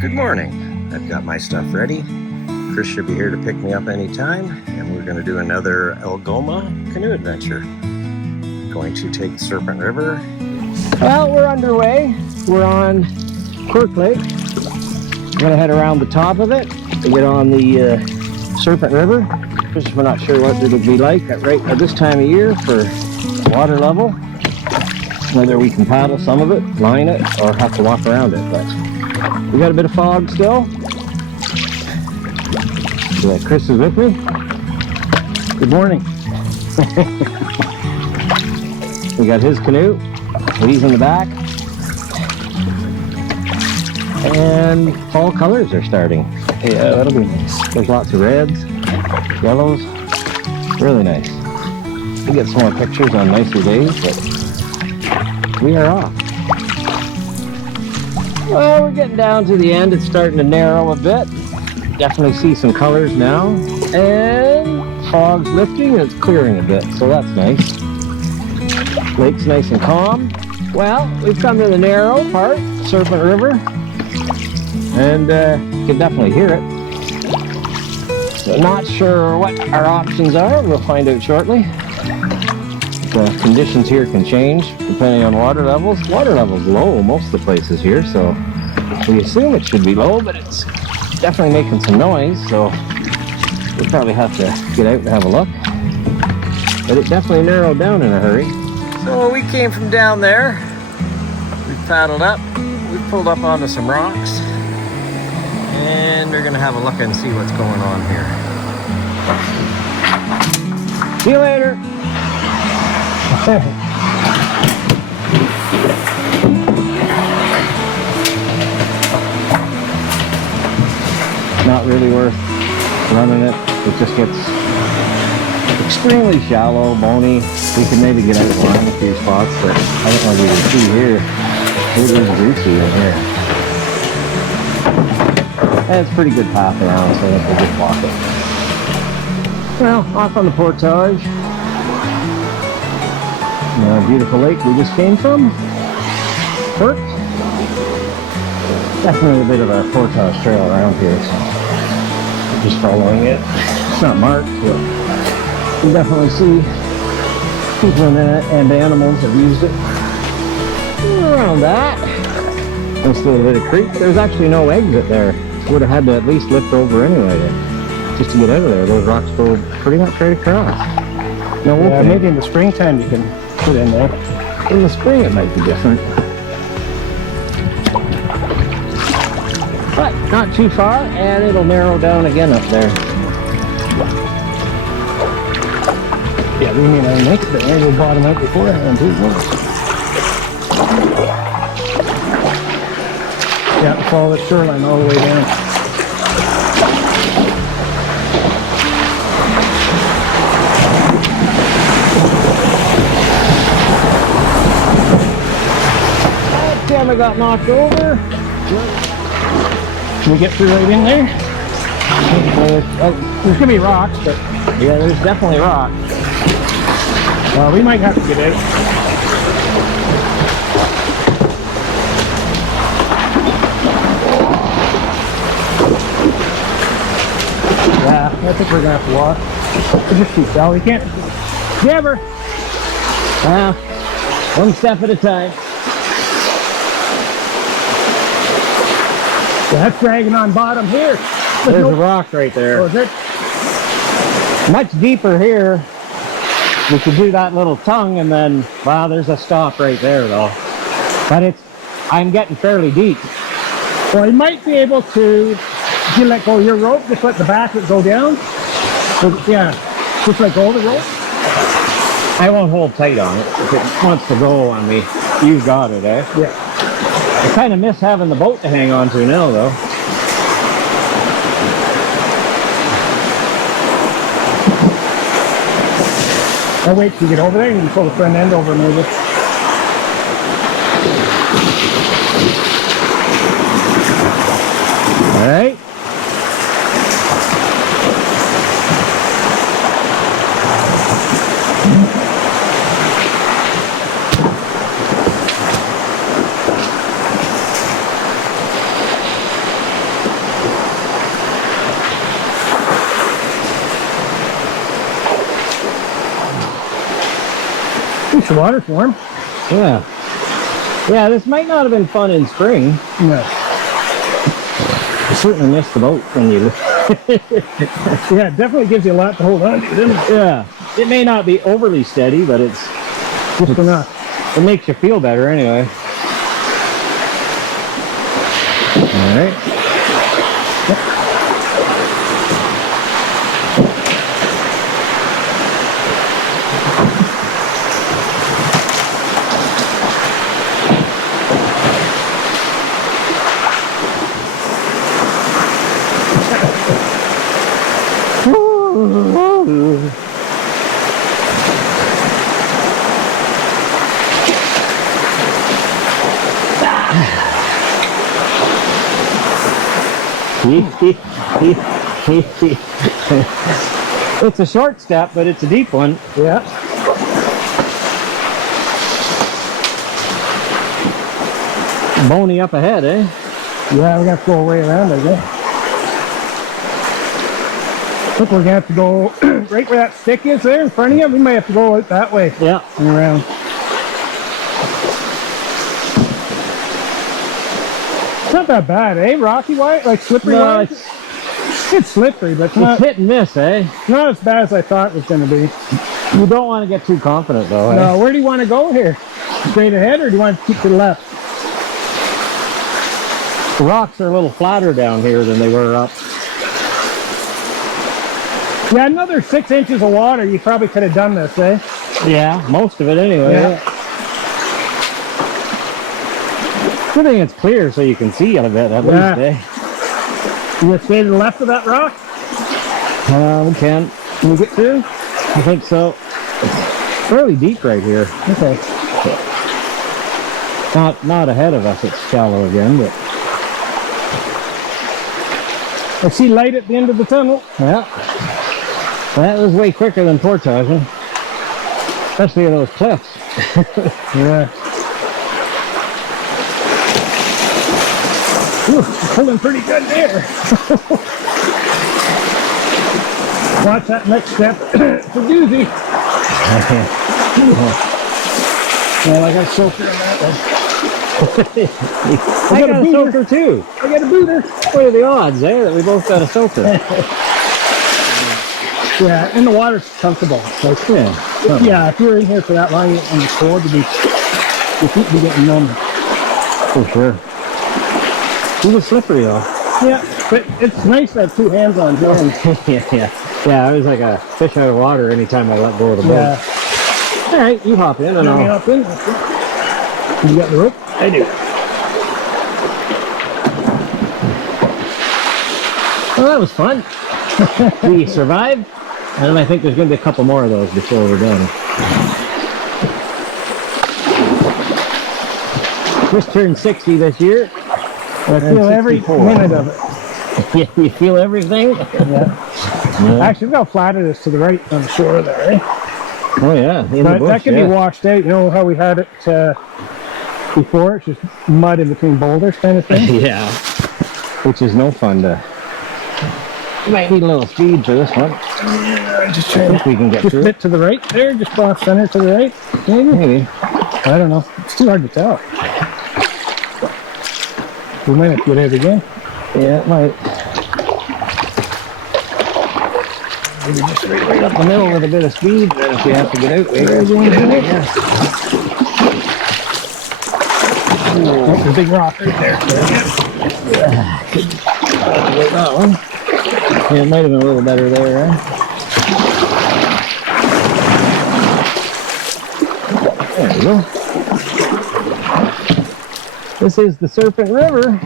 Good morning. I've got my stuff ready. Chris should be here to pick me up anytime, and we're going to do another Algoma canoe adventure. Going to take the Serpent River. Well, we're underway. We're on Quirk Lake. We're going to head around the top of it and get on the Serpent River. We're not sure what it'll be like right at this time of year for water level. Whether we can paddle some of it, line it, or have to walk around it. But we got a bit of fog still. Chris is with me. Good morning. We got his canoe. He's in the back. And fall colors are starting. Yeah, that'll be nice. There's lots of reds, yellows. Really nice. We'll get some more pictures on nicer days, but we are off. Well, we're getting down to the end. It's starting to narrow a bit. Definitely see some colors now. And fog's lifting and it's clearing a bit, so that's nice. Lake's nice and calm. Well, we've come to the narrow part, Serpent River. And you can definitely hear it. So not sure what our options are. We'll find out shortly. The conditions here can change depending on water levels. Water level's low most of the places here, so we assume it should be low, but it's definitely making some noise, so we'll probably have to get out and have a look. But it definitely narrowed down in a hurry. So we came from down there. We paddled up. We pulled up onto some rocks. And we're gonna have a look and see what's going on here. See you later. Not really worth running it. It just gets extremely shallow, bony. We can maybe get out of line a few spots, but I don't know if you can see here. It is greasy in here. And it's a pretty good path around, so I think we'll just walk it. Well, off on the portage. Beautiful lake we just came from. Quirk. Definitely a bit of a portage trail around here, so we're just following it. It's not marked, but you definitely see people in it and animals have used it. Around that, there's still a bit of creek. There's actually no exit there. Would have had to at least lift over anyway just to get out of there. Those rocks go pretty much right across. No, yeah, maybe in the springtime you can put in there. In the spring it might be different. But not too far, and it'll narrow down again up there. Yeah, we need our next bit. Maybe we'll bottom out beforehand too. Yeah, follow the shoreline all the way down. That camera got knocked over. Can we get through right in there? There's gonna be rocks, but yeah, there's definitely rocks. Well, we might have to get out. Yeah, I think we're gonna have to walk. We're just too shallow. We can't. Never. Well, one step at a time. Yeah, that's dragging on bottom here. There's a rock right there. Oh, is it? Much deeper here. We could do that little tongue and then, wow, there's a stop right there though. But I'm getting fairly deep. Well, you might be able to, if you let go of your rope, just let the basket go down. So, yeah, just let go of the rope. I won't hold tight on it. If it wants to go on me, you've got it, eh? Yeah. I kind of miss having the boat to hang on to now, though. I'll wait till you get over there. You can pull the front end over, maybe. All right. least the water's warm. Yeah. Yeah, this might not have been fun in spring. Yeah. I certainly missed the boat when you... Yeah, it definitely gives you a lot to hold on to, doesn't it? Yeah. It may not be overly steady, but it's Just enough. It makes you feel better anyway. All right. It's a short step, but it's a deep one. Yeah. Bony up ahead, eh? Yeah, we're gonna have to go way around, I guess. I think we're gonna have to go right where that stick is there in front of you. We might have to go out that way. Yeah. And around. It's not that bad, eh? Rocky white, like slippery No, wise? It's slippery, but it's not, It's hit and miss, eh? not as bad as I thought it was gonna be. You don't want to get too confident, though, eh? No, where do you want to go here? Straight ahead, or do you want to keep to the left? The rocks are a little flatter down here than they were up. Yeah, another 6 inches of water, you probably could have done this, eh? Yeah, most of it anyway. Yeah. Good thing it's clear so you can see it a bit at Yeah. least, eh? You want to stay to the left of that rock? We can. Can we get through? I think so. It's fairly deep right here. Okay. Not ahead of us, it's shallow again, but I see light at the end of the tunnel. yeah. That was way quicker than portaging. Especially at those cliffs. Yeah. Ooh, pulling pretty good there. Watch that next step. It's a doozy. Well, I got a soaker on that one. I got a soaker too. I got a booter. What are the odds, eh, that we both got a soaker? Yeah, and the water's comfortable. Like, yeah, if you're in here for that long and it's cold, your feet be getting numb. For sure. It was slippery though. Yeah, but it's nice to have two hands on too. Yeah, it was like a fish out of water anytime I let go of the boat. Yeah. All right, you hop in and Let me I'll... hop in. You got the rope? I do. Well, that was fun. We survived, and I think there's going to be a couple more of those before we're done. Just turned 60 this year. I feel every minute of it. Yeah, you feel everything? Yeah. Actually, look how flat it is to the right on the shore there, eh? Oh yeah, in the But bush, that can be washed out. You know how we had it before? It's just mud in between boulders kind of thing. Yeah, which is no fun to... You might need a little speed for this one. Yeah, just trying If we can get just through a bit to the right there, just off center to the right. Maybe. I don't know. It's too hard to tell. We might have to get out again. Yeah, it might. Maybe just right up the middle with a bit of speed, then if we have to get out, we get out, I guess. Oh, there's a big rock right there. That one. Yeah, it might have been a little better there, eh? There we go. This is the Serpent River.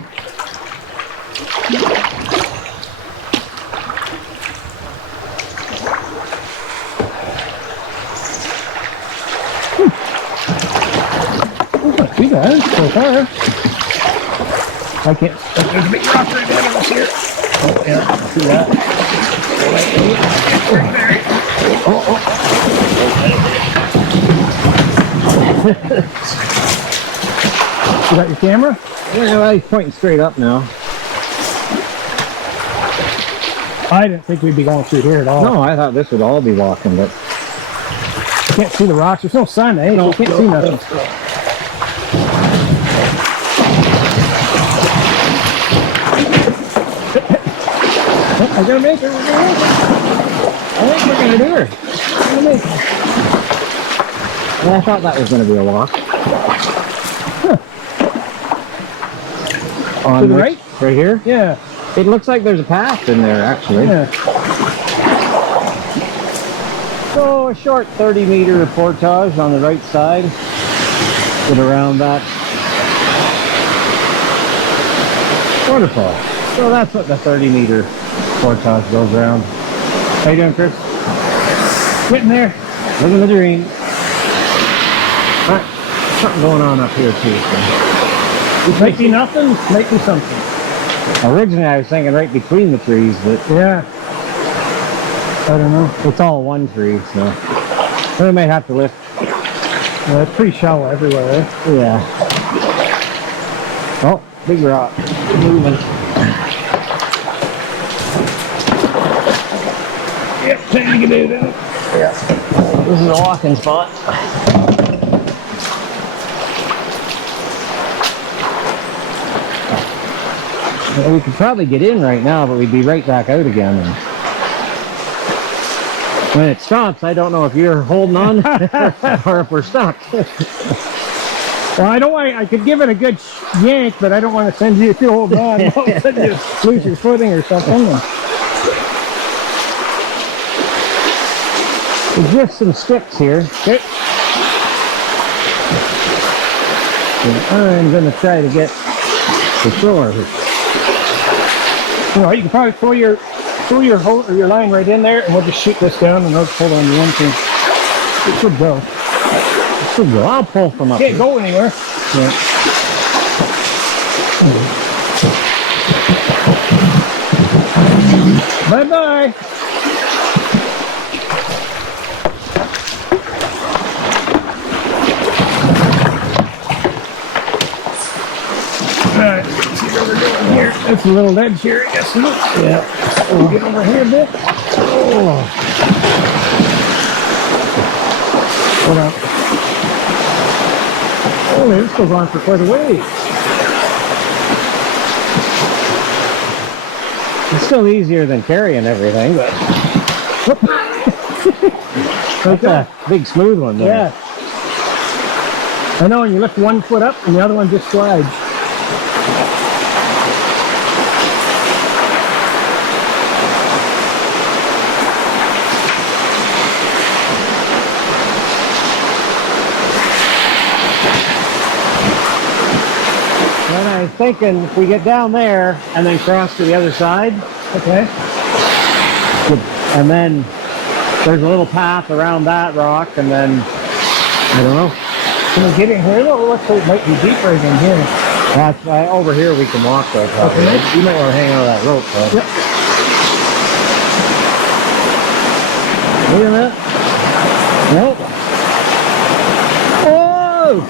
Not too bad so far. I can't. There's a big rock right ahead of us here. Oh, yeah. See that? You got your camera? Yeah, well, he's pointing straight up now. I didn't think we'd be going through here at all. No, I thought this would all be walking, but Can't see the rocks. There's no sun, eh? No, you can't see nothing. I'm gonna make it. I think we're gonna do her. I'm gonna make it. Well, I thought that was gonna be a walk. Huh. On To the right? Right here? Yeah. It looks like there's a path in there, actually. Yeah. So a short 30-meter portage on the right side. Get around that waterfall. So that's what the 30-meter portage goes around. How you doing, Chris? Getting there. Living the dream. Alright, something going on up here too. So. Might be nothing, might be something. Originally I was thinking right between the trees, but Yeah. I don't know. it's all one tree, so we might have to lift. It's pretty shallow everywhere, eh? Yeah. Oh, big rock. Moving. Yep, time to get out. Yeah. This is a walking spot. Well, we could probably get in right now, but we'd be right back out again. And when it stops, I don't know if you're holding on or if we're stuck. Well, I don't want. I could give it a good yank, but I don't want to send you if you're holding on. All of a sudden you lose your footing or something. There's just some sticks here. Okay. And I'm going to try to get to shore. Well, you can probably throw your line right in there, and we'll just shoot this down, and I'll just hold on to one thing. It should go. It should go. I'll pull from up Can't here. go anywhere. Yeah. Bye bye. Alright, let's see what we're doing here. It's a little ledge here, I guess. Yeah. We'll get over here a bit. Oh. Hold on. Oh, this goes on for quite a ways. It's still easier than carrying everything, but that's a big smooth one there. Yeah. I know, and you lift one foot up and the other one just slides. And I was thinking if we get down there and then cross to the other side, Okay. and then there's a little path around that rock, and then I don't know. Can we get in here though? It looks like it might be deep right in here. That's over here we can walk though. Probably. Okay. You might want to hang on to that rope though. Yep. Wait a minute. Nope. Whoa!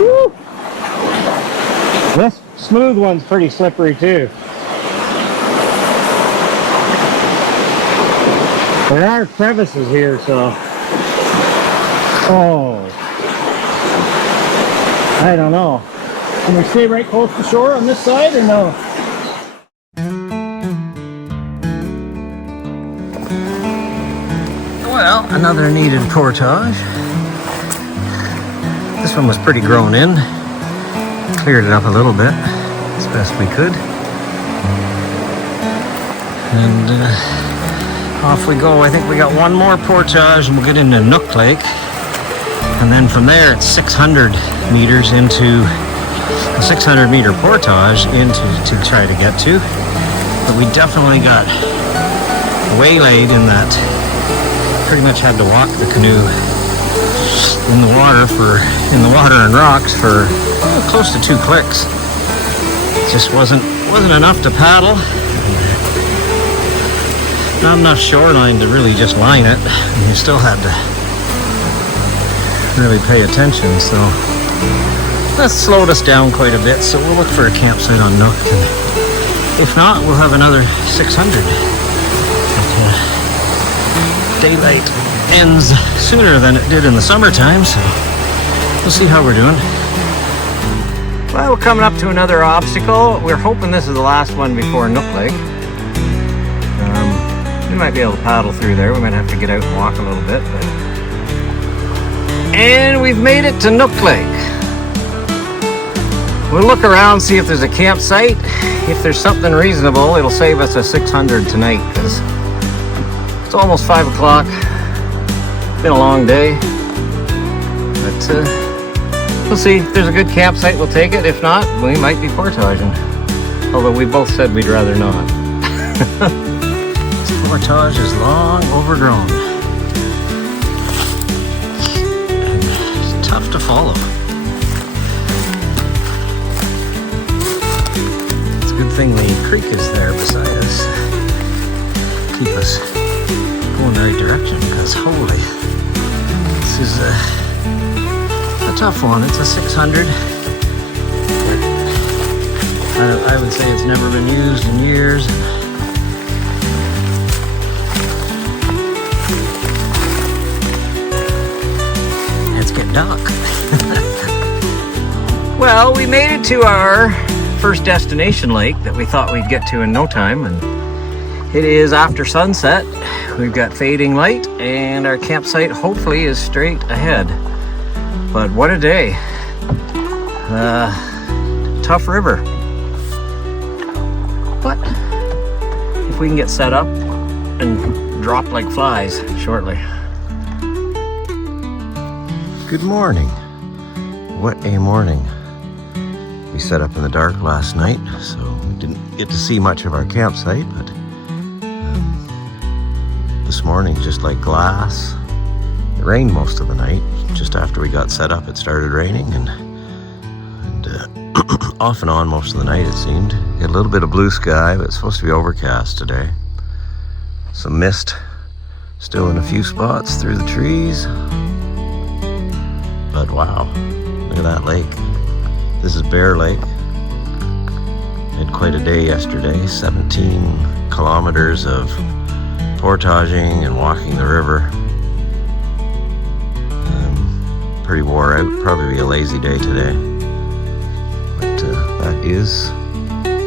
Woo. This smooth one's pretty slippery too. There are crevices here, so. Oh. I don't know. Can we stay right close to shore on this side or no? Well, another needed portage. This one was pretty grown in. Cleared it up a little bit as best we could. And off we go. I think we got one more portage and we'll get into Nook Lake. And then from there it's 600 meters into a 600 meter portage to try to get to. But we definitely got waylaid in that. Pretty much had to walk the canoe in the water and rocks for close to 2 clicks. It just wasn't enough to paddle. Not enough shoreline to really just line it. And you still had to really pay attention, so that slowed us down quite a bit. So we'll look for a campsite on Nook and If not, we'll have another 600. Daylight ends sooner than it did in the summertime, so we'll see how we're doing. Well, we're coming up to another obstacle. We're hoping this is the last one before Nook Lake. We might be able to paddle through there. We might have to get out and walk a little bit. And we've made it to Nook Lake. We'll look around, see if there's a campsite. If there's something reasonable, it'll save us a 600 tonight, because it's almost 5 o'clock. Been a long day. But we'll see. If there's a good campsite, we'll take it. If not, we might be portaging. Although we both said we'd rather not. This portage is long overdrown. It's tough to follow. It's a good thing the creek is there beside us. Keep us going the right direction, because holy, this is a tough one. It's a 600. I would say it's never been used in years. It's getting dark. Well, we made it to our first destination lake that we thought we'd get to in no time, and it is after sunset. We've got fading light, and our campsite hopefully is straight ahead. But what a day. Tough river. But if we can get set up and drop like flies shortly. Good morning. What a morning. We set up in the dark last night, so we didn't get to see much of our campsite, but this morning, just like glass. It rained most of the night. Just after we got set up, it started raining, and off and on most of the night, it seemed. Had a little bit of blue sky, but it's supposed to be overcast today. Some mist still in a few spots through the trees. But wow, look at that lake. This is Bear Lake. Had quite a day yesterday. 17 kilometers of portaging and walking the river. Pretty wore out. Probably be a lazy day today. But that is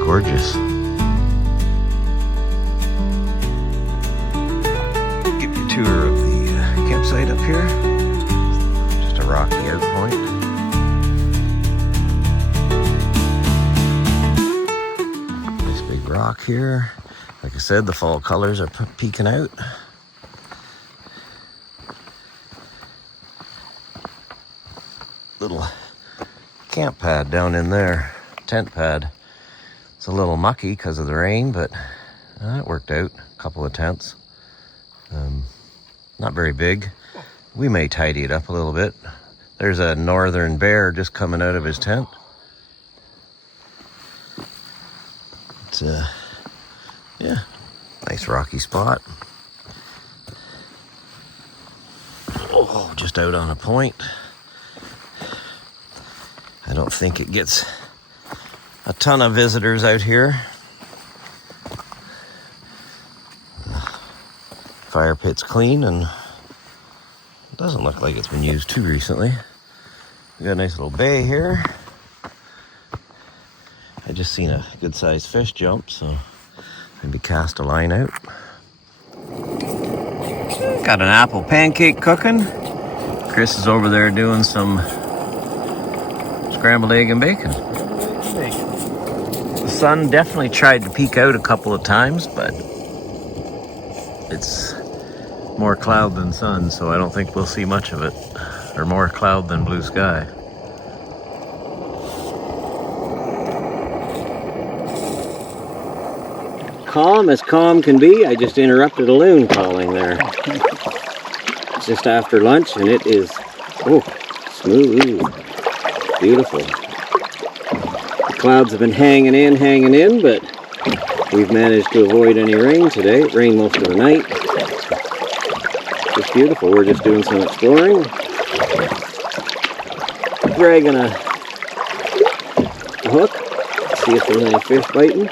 gorgeous. Give you a tour of the campsite up here. Just a rocky out point. Nice big rock here. Like I said, the fall colors are peeking out. Little camp pad down in there, tent pad. It's a little mucky because of the rain, but it worked out. A couple of tents. Not very big. We may tidy it up a little bit. There's a northern bear just coming out of his tent. It's yeah, nice rocky spot. Oh, just out on a point. I don't think it gets a ton of visitors out here. Fire pit's clean, and it doesn't look like it's been used too recently. We got a nice little bay here. I just seen a good sized fish jump, so maybe cast a line out. Got an apple pancake cooking. Chris is over there doing some scrambled egg and bacon. The sun definitely tried to peek out a couple of times, but it's more cloud than sun, so I don't think we'll see much of it. Or more cloud than blue sky. Calm as calm can be. I just interrupted a loon calling there. It's just after lunch, and it is, oh, smooth. Beautiful. The clouds have been hanging in, but we've managed to avoid any rain today. It rained most of the night. Just beautiful. We're just doing some exploring. Dragging a hook. See if there's any fish biting.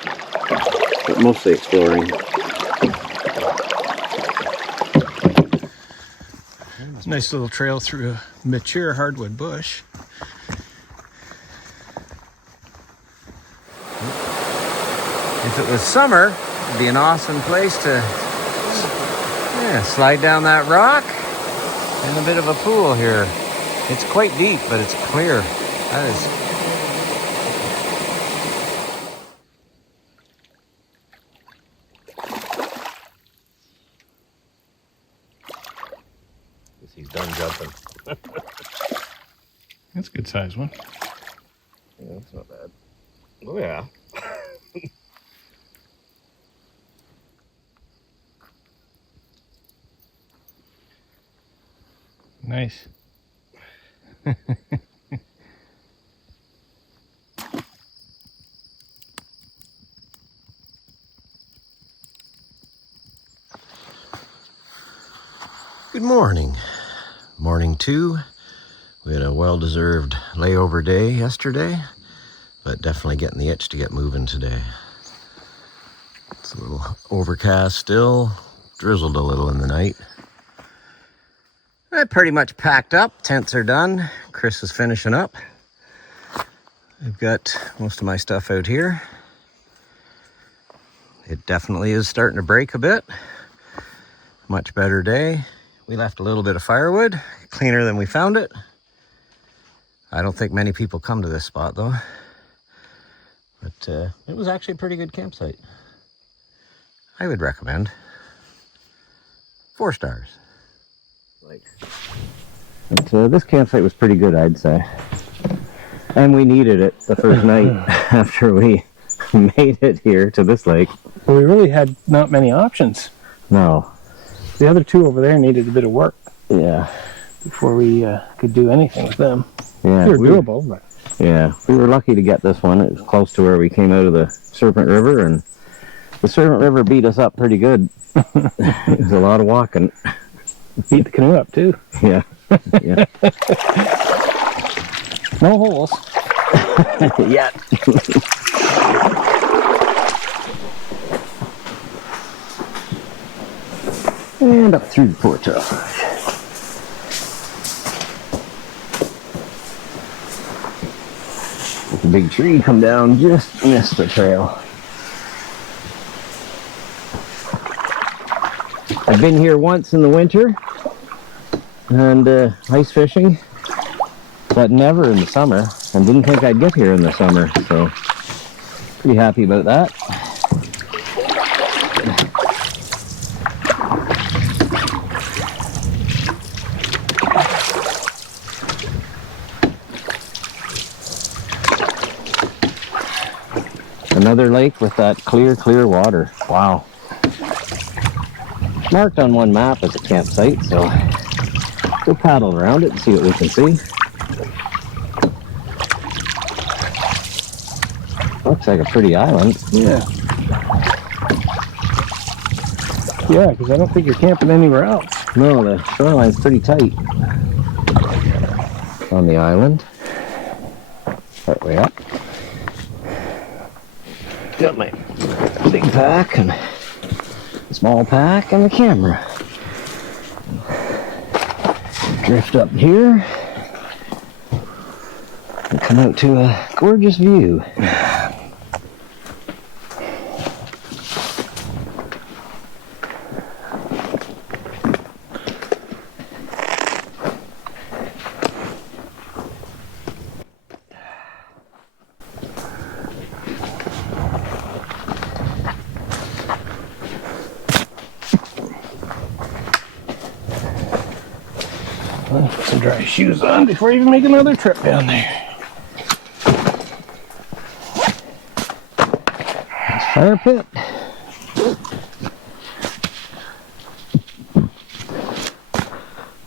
but mostly exploring. Nice little trail through a mature hardwood bush. If it was summer, it'd be an awesome place to slide down that rock and a bit of a pool here. It's quite deep, but it's clear. That is. He's done jumping. That's a good size one. Yeah, that's not bad. Oh yeah. Nice. Good morning. Morning 2. We had a well-deserved layover day yesterday, but definitely getting the itch to get moving today. It's a little overcast still, drizzled a little in the night. I pretty much packed up, tents are done. Chris is finishing up. I've got most of my stuff out here. It definitely is starting to break a bit. Much better day. We left a little bit of firewood, cleaner than we found it. I don't think many people come to this spot though. But it was actually a pretty good campsite. I would recommend. 4 stars. But, this campsite was pretty good, I'd say. And we needed it the first night after we made it here to this lake. Well, we really had not many options. No. The other 2 over there needed a bit of work. Yeah. Before we could do anything with them. Yeah. They were doable, but... Yeah, we were lucky to get this one. It was close to where we came out of the Serpent River, and the Serpent River beat us up pretty good. It was a lot of walking. Beat the canoe up too. Yeah. Yeah. No holes. Yet. And up through the portage. The big tree come down, just missed the trail. I've been here once in the winter and ice fishing, but never in the summer, and didn't think I'd get here in the summer, so pretty happy about that. Another lake with that clear water. Wow. Marked on one map as a campsite, so we'll paddle around it and see what we can see. Looks like a pretty island. Yeah. Yeah, because I don't think you're camping anywhere else. No, the shoreline's pretty tight on the island. That way up. Got my big pack and small pack and the camera. Drift up here and come out to a gorgeous view. Put some dry shoes on before you even make another trip down there. That's fire pit.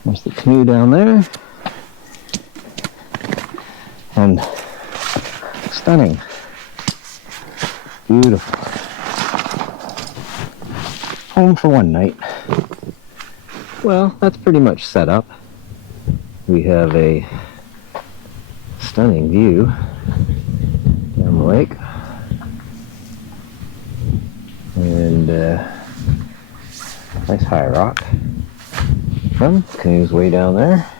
There's the canoe down there. And stunning. Beautiful. Home for one night. Well, that's pretty much set up. We have a stunning view down the lake. And nice high rock. Canoe's way down there.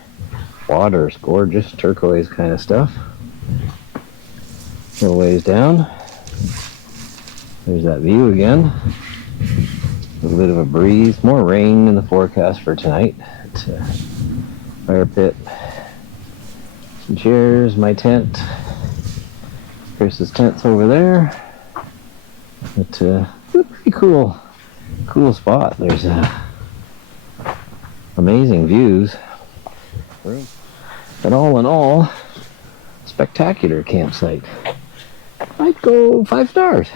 Water's gorgeous, turquoise kind of stuff. A little ways down. There's that view again. A little bit of a breeze. More rain in the forecast for tonight. It's a fire pit. Some chairs, my tent. Chris's tent's over there. But pretty cool spot. There's amazing views. But all in all, spectacular campsite. I'd go 5 stars.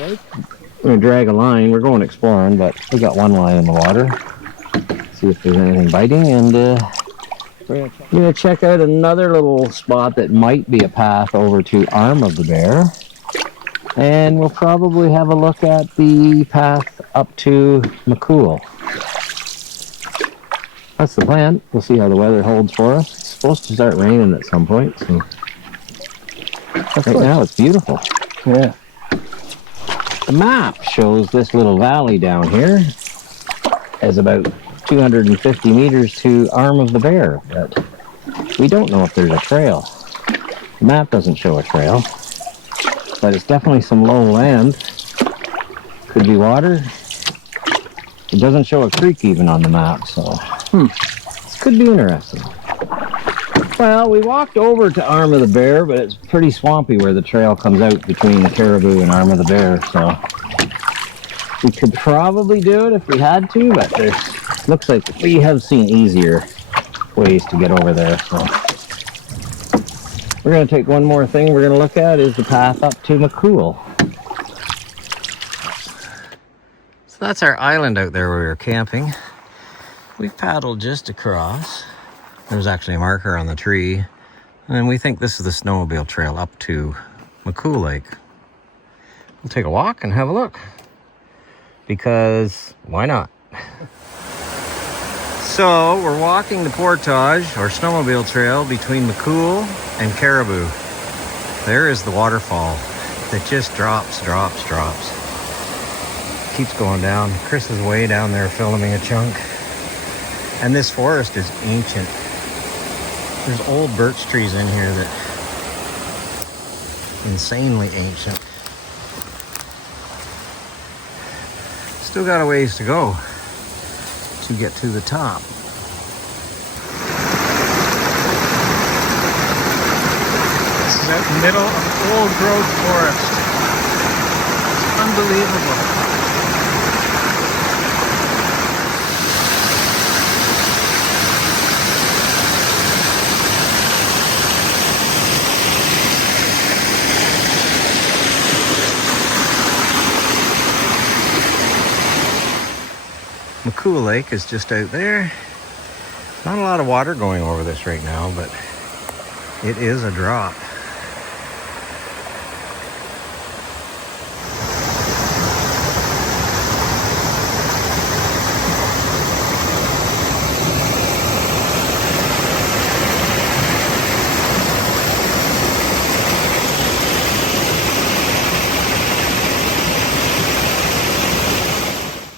I'm gonna drag a line. We're going exploring, but we got one line in the water. See if there's anything biting, and we're gonna check out another little spot that might be a path over to Arm of the Bear. And we'll probably have a look at the path up to McCool. That's the plan. We'll see how the weather holds for us. It's supposed to start raining at some point, so right now it's beautiful. Yeah. The map shows this little valley down here as about 250 meters to Arm of the Bear, but we don't know if there's a trail. The map doesn't show a trail, but it's definitely some low land. Could be water. It doesn't show a creek even on the map, so this could be interesting. Well, we walked over to Arm of the Bear, but it's pretty swampy where the trail comes out between Caribou and Arm of the Bear, so we could probably do it if we had to, but there looks like we have seen easier ways to get over there, so we're going to take one more thing we're going to look at is the path up to McCool. So that's our island out there where we were camping. We've paddled just across. There's actually a marker on the tree, and we think this is the snowmobile trail up to McCool Lake. We'll take a walk and have a look, because why not? So we're walking the portage or snowmobile trail between McCool and Caribou. There is the waterfall that just drops. Keeps going down. Chris is way down there filming a chunk. And this forest is ancient. There's old birch trees in here that insanely ancient. Still got a ways to go to get to the top. This is out in the middle of old growth forest. It's unbelievable. McCool Lake is just out there. Not a lot of water going over this right now, but it is a drop.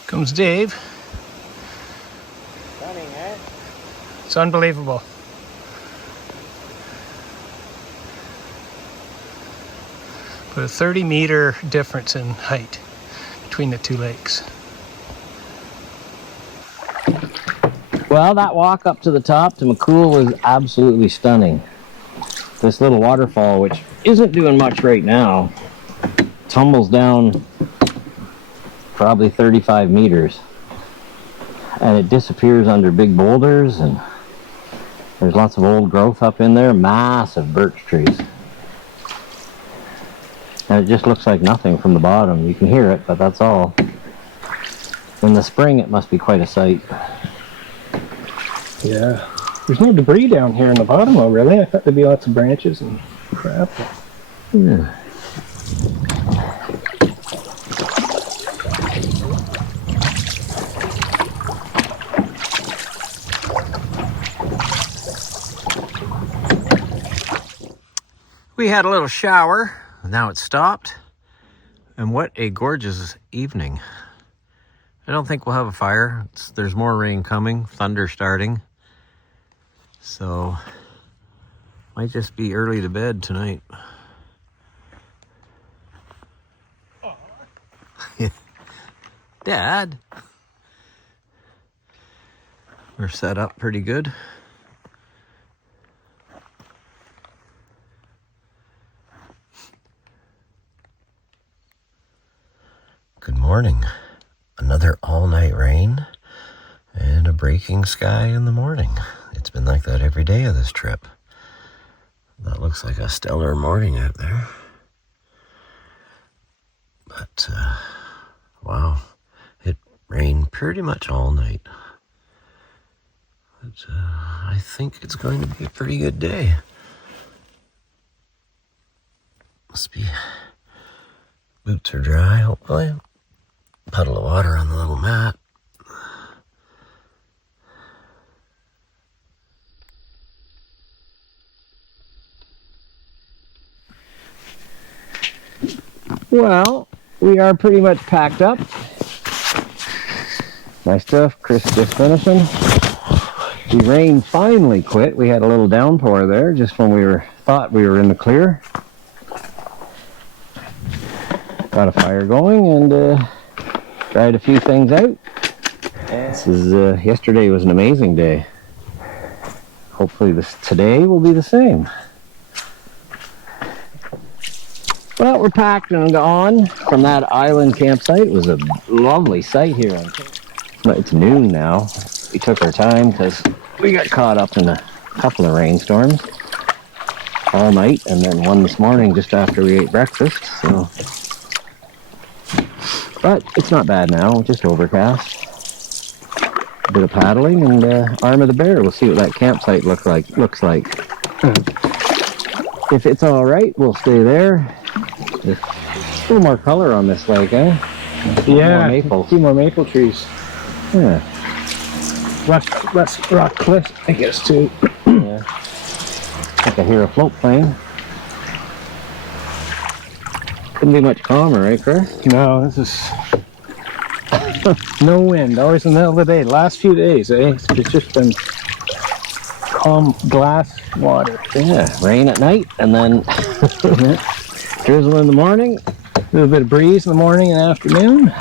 Comes Dave. It's unbelievable. But a 30-meter difference in height between the two lakes. Well, that walk up to the top to McCool was absolutely stunning. This little waterfall, which isn't doing much right now, tumbles down probably 35 meters. And it disappears under big boulders, and there's lots of old growth up in there, massive birch trees. And it just looks like nothing from the bottom. You can hear it, but that's all. In the spring, it must be quite a sight. Yeah. There's no debris down here in the bottom, though, really. I thought there'd be lots of branches and crap. Yeah. We had a little shower Now it's stopped, and what a gorgeous evening. I don't think we'll have a fire. There's more rain coming, thunder starting. So, might just be early to bed tonight. Dad, we're set up pretty good. Good morning. Another all-night rain and a breaking sky in the morning. It's been like that every day of this trip. That looks like a stellar morning out there. But, wow. It rained pretty much all night. But I think it's going to be a pretty good day. Must be... Boots are dry, hopefully. Puddle of water on the little mat. Well, we are pretty much packed up. My stuff, Chris just finishing. The rain finally quit. We had a little downpour there just when we thought we were in the clear. Got a fire going and tried a few things out. Yesterday was an amazing day. Hopefully today will be the same. Well, we're packed and gone from that island campsite. It was a lovely sight here. It's noon now. We took our time because we got caught up in a couple of rainstorms all night, and then one this morning just after we ate breakfast. So, but it's not bad now. Just overcast. A bit of paddling and Arm of the Bear. We'll see what that campsite looks like. If it's all right, we'll stay there. There's a little more color on this lake, eh? Yeah, maple. a few more maple trees. Yeah. Less rock cliff, I guess, too. Yeah. I can hear a float plane. Couldn't be much calmer, right, Chris? No, this is no wind. Always in the middle of the day. Last few days, eh? It's just been calm glass water. Yeah, rain at night and then drizzle in the morning. A little bit of breeze in the morning and afternoon.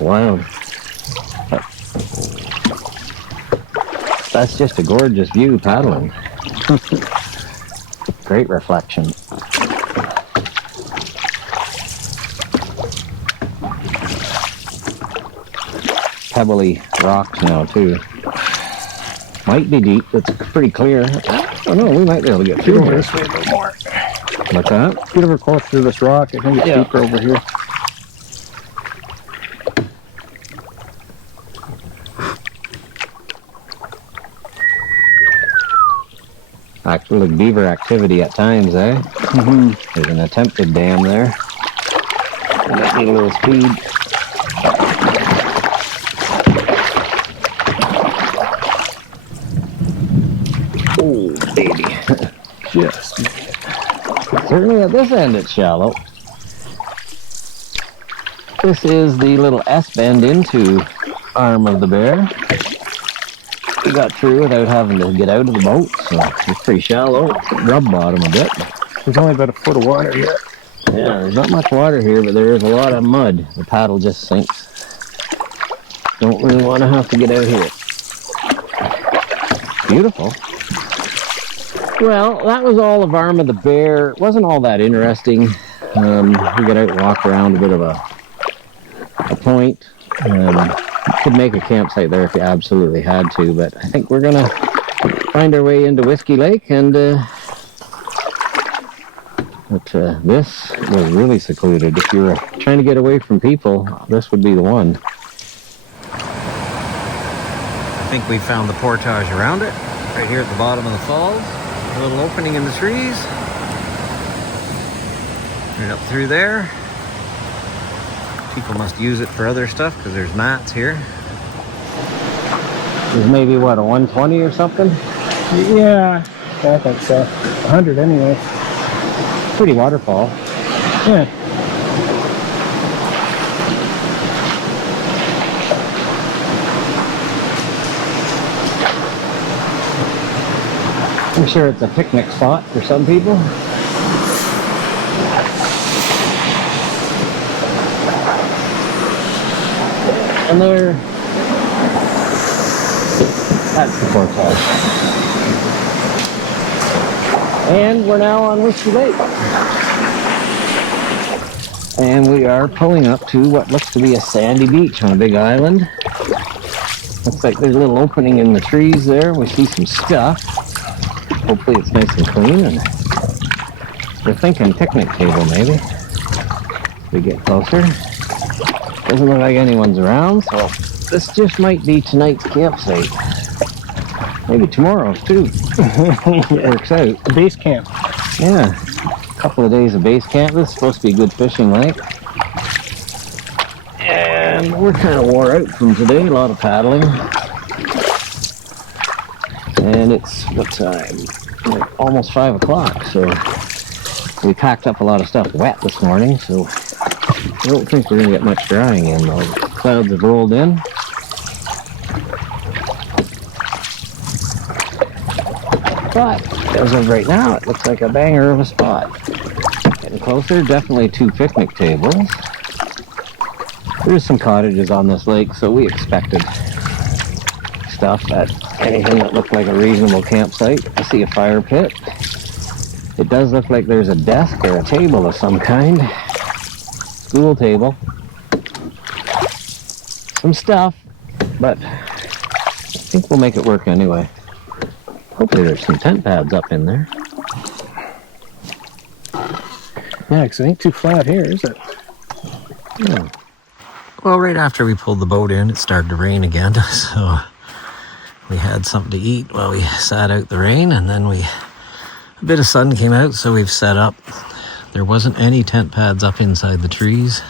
Wow. That's just a gorgeous view paddling. Great reflection. Pebbly rocks now too. Might be deep. It's pretty clear. Oh no, we might be able to get through This way a little more. What's that? Get over closer to this rock. I think it's deeper over here. Actually, beaver activity at times, eh? Mm-hmm. There's an attempted dam there. Might need a little speed. Oh, baby. Just Certainly at this end it's shallow. This is the little S-bend into Arm of the Bear. We got through without having to get out of the boat, so it's pretty shallow. Rub bottom a bit. there's only about a foot of water here. Yeah, there's not much water here, but there is a lot of mud. The paddle just sinks. Don't really want to have to get out here. Beautiful. Well, that was all of Arm of the Bear. It wasn't all that interesting. We got out and walked around a bit of a point. You could make a campsite there if you absolutely had to, but I think we're going to find our way into Whiskey Lake, and this was really secluded. If you were trying to get away from people, this would be the one. I think we found the portage around it, right here at the bottom of the falls. A little opening in the trees. Right up through there. People must use it for other stuff because there's mats here. There's maybe, what, a 120 or something? Yeah, I think so. 100 anyway. Pretty waterfall. Yeah. I'm sure it's a picnic spot for some people. And there, that's the portage. And we're now on Whiskey Lake. And we are pulling up to what looks to be a sandy beach on a big island. Looks like there's a little opening in the trees there. We see some stuff. Hopefully it's nice and clean. And we're thinking picnic table maybe. As we get closer. Doesn't look like anyone's around, so this just might be tonight's campsite. Maybe tomorrow's too. It works out. The base camp. Yeah. A couple of days of base camp. This is supposed to be a good fishing lake. And we're kind of wore out from today. A lot of paddling. And it's, what time? Like almost 5 o'clock. So we packed up a lot of stuff wet this morning. So I don't think we're going to get much drying in though. The clouds have rolled in. But as of right now, it looks like a banger of a spot. Getting closer, definitely 2 picnic tables. There's some cottages on this lake, so we expected stuff at anything that looked like a reasonable campsite. I see a fire pit. It does look like there's a desk or a table of some kind. School table. Some stuff, but I think we'll make it work anyway. Hopefully there's some tent pads up in there. Yeah, because it ain't too flat here, is it? Yeah. Well, right after we pulled the boat in, it started to rain again, so we had something to eat while we sat out the rain, and then a bit of sun came out, so we've set up. There wasn't any tent pads up inside the trees.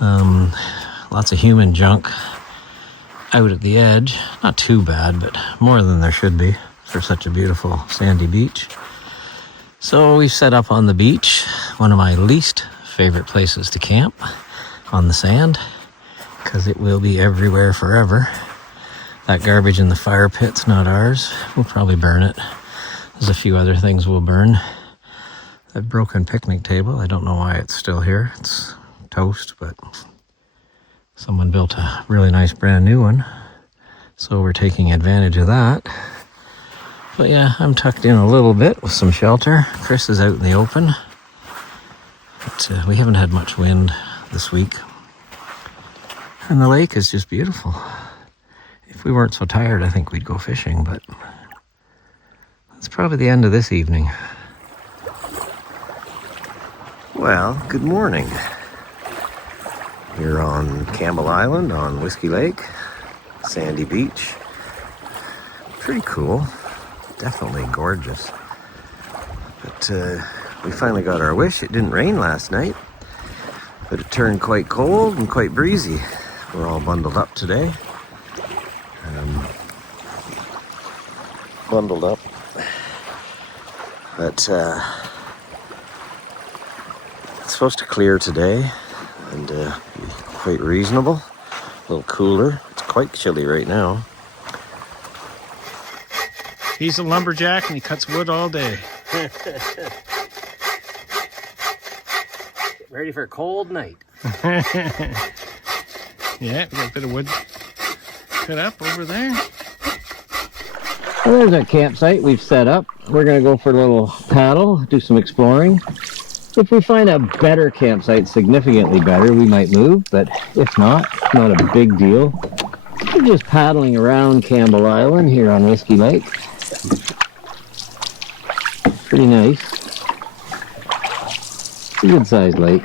Lots of human junk out at the edge. Not too bad, but more than there should be for such a beautiful sandy beach. So we've set up on the beach, one of my least favorite places to camp, on the sand, because it will be everywhere forever. That garbage in the fire pit's not ours. We'll probably burn it. There's a few other things we'll burn. That broken picnic table, I don't know why it's still here. It's toast, but someone built a really nice brand new one. So we're taking advantage of that. But yeah, I'm tucked in a little bit with some shelter. Chris is out in the open. But we haven't had much wind this week. And the lake is just beautiful. If we weren't so tired, I think we'd go fishing, but that's probably the end of this evening. Well, good morning. Here on Campbell Island on Whiskey Lake, sandy beach. Pretty cool. Definitely gorgeous. But we finally got our wish. It didn't rain last night, but it turned quite cold and quite breezy. We're all bundled up today. Bundled up. But it's supposed to clear today and be quite reasonable. A little cooler. It's quite chilly right now. He's a lumberjack and he cuts wood all day. Get ready for a cold night. Yeah, we got a bit of wood cut up over there. Well, there's our campsite we've set up. We're going to go for a little paddle, do some exploring. If we find a better campsite, significantly better, we might move, but if not, not a big deal. We're just paddling around Campbell Island here on Whiskey Lake. Pretty nice. It's a good-sized lake.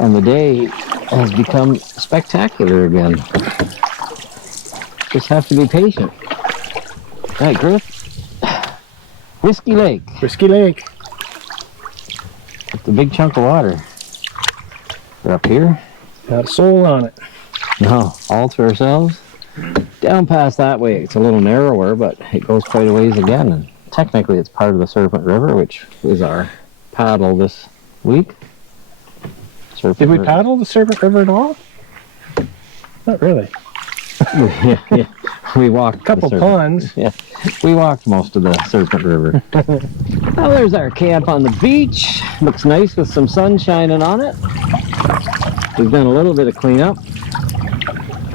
And the day has become spectacular again. Just have to be patient. Right, Griff? Whiskey Lake. Whiskey Lake. It's a big chunk of water. We're up here. Got a soul on it. No, all to ourselves. Down past that way, it's a little narrower, but it goes quite a ways again. And technically it's part of the Serpent River, which is our paddle this week. Did we paddle the Serpent River at all? Not really. Yeah. We walked a couple ponds. Yeah, we walked most of the Serpent River. Well, there's our camp on the beach. Looks nice with some sun shining on it. We've done a little bit of cleanup,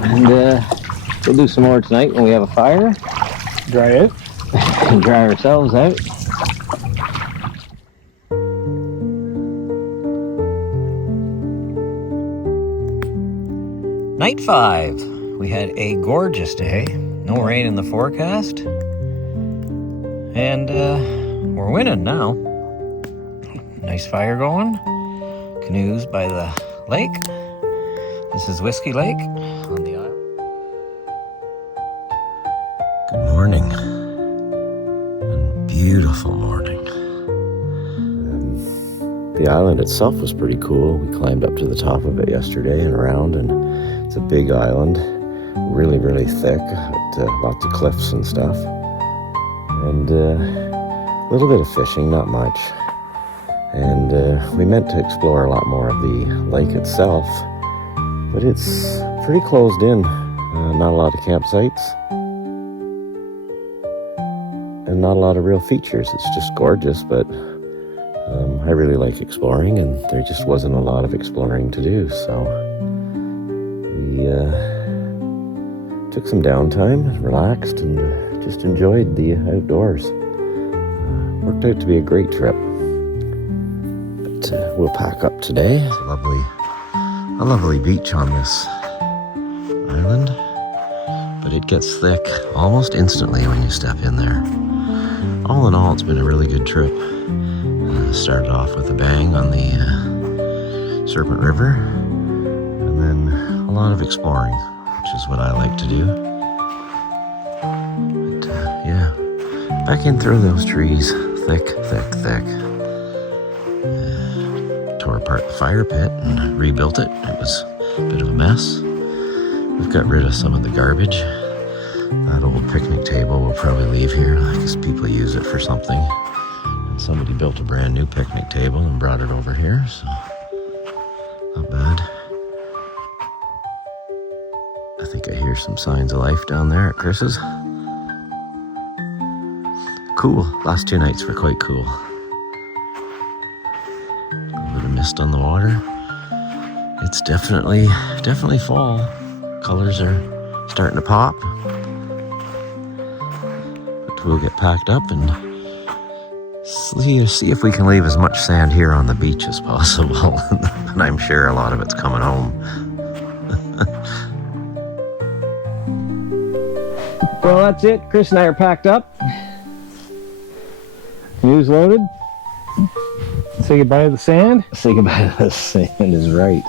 and we'll do some more tonight when we have a fire. Dry it. And dry ourselves out. Night 5. We had a gorgeous day. No rain in the forecast. And we're winning now. Nice fire going. Canoes by the lake. This is Whiskey Lake on the island. Good morning. And beautiful morning. The island itself was pretty cool. We climbed up to the top of it yesterday and around, and it's a big island, really, really thick, lots of cliffs and stuff. And a little bit of fishing, not much. And we meant to explore a lot more of the lake itself, but it's pretty closed in. Not a lot of campsites, and not a lot of real features. It's just gorgeous, but I really like exploring, and there just wasn't a lot of exploring to do, so we took some downtime, relaxed, and just enjoyed the outdoors. Worked out to be a great trip. But we'll pack up today. It's a lovely beach on this island, but it gets thick almost instantly when you step in there. All in all, it's been a really good trip. Started off with a bang on the Serpent River, and then a lot of exploring, which is what I like to do. But yeah, back in through those trees, thick. Tore apart the fire pit and rebuilt it. It was a bit of a mess. We've got rid of some of the garbage. That old picnic table we'll probably leave here. I guess people use it for something. Somebody built a brand new picnic table and brought it over here, so not bad. I think I hear some signs of life down there at Chris's. Cool. Last 2 nights were quite cool. A little bit of mist on the water. It's definitely fall. Colors are starting to pop. But we'll get packed up and see if we can leave as much sand here on the beach as possible. And I'm sure a lot of it's coming home. Well, that's it. Chris and I are packed up. Canoes loaded. Say goodbye to the sand. Say goodbye to the sand is right.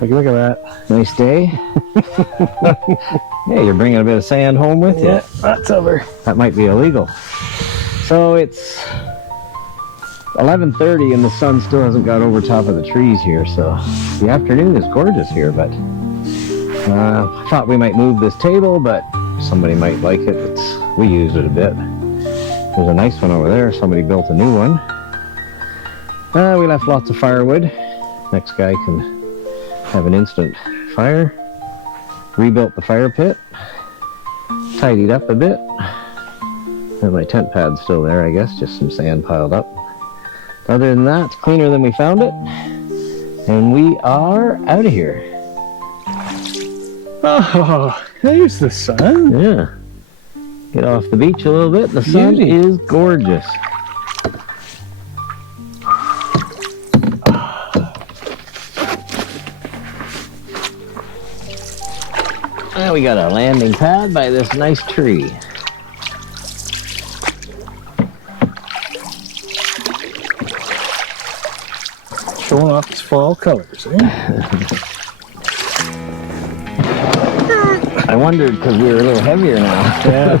Look at that. Nice day. Yeah, you're bringing a bit of sand home with you. Yeah, that's over. That might be illegal. So it's 11:30 and the sun still hasn't got over top of the trees here, so the afternoon is gorgeous here, but I thought we might move this table, but somebody might like it. We used it a bit. There's a nice one over there. Somebody built a new one. We left lots of firewood. Next guy can have an instant fire. Rebuilt the fire pit. Tidied up a bit. And my tent pad's still there, I guess, just some sand piled up. Other than that, it's cleaner than we found it. And we are out of here. Oh, there's the sun. Yeah. Get off the beach a little bit. The sun is gorgeous. Now we got a landing pad by this nice tree. Showing off its fall colors, eh? I wondered because we were a little heavier now. Yeah.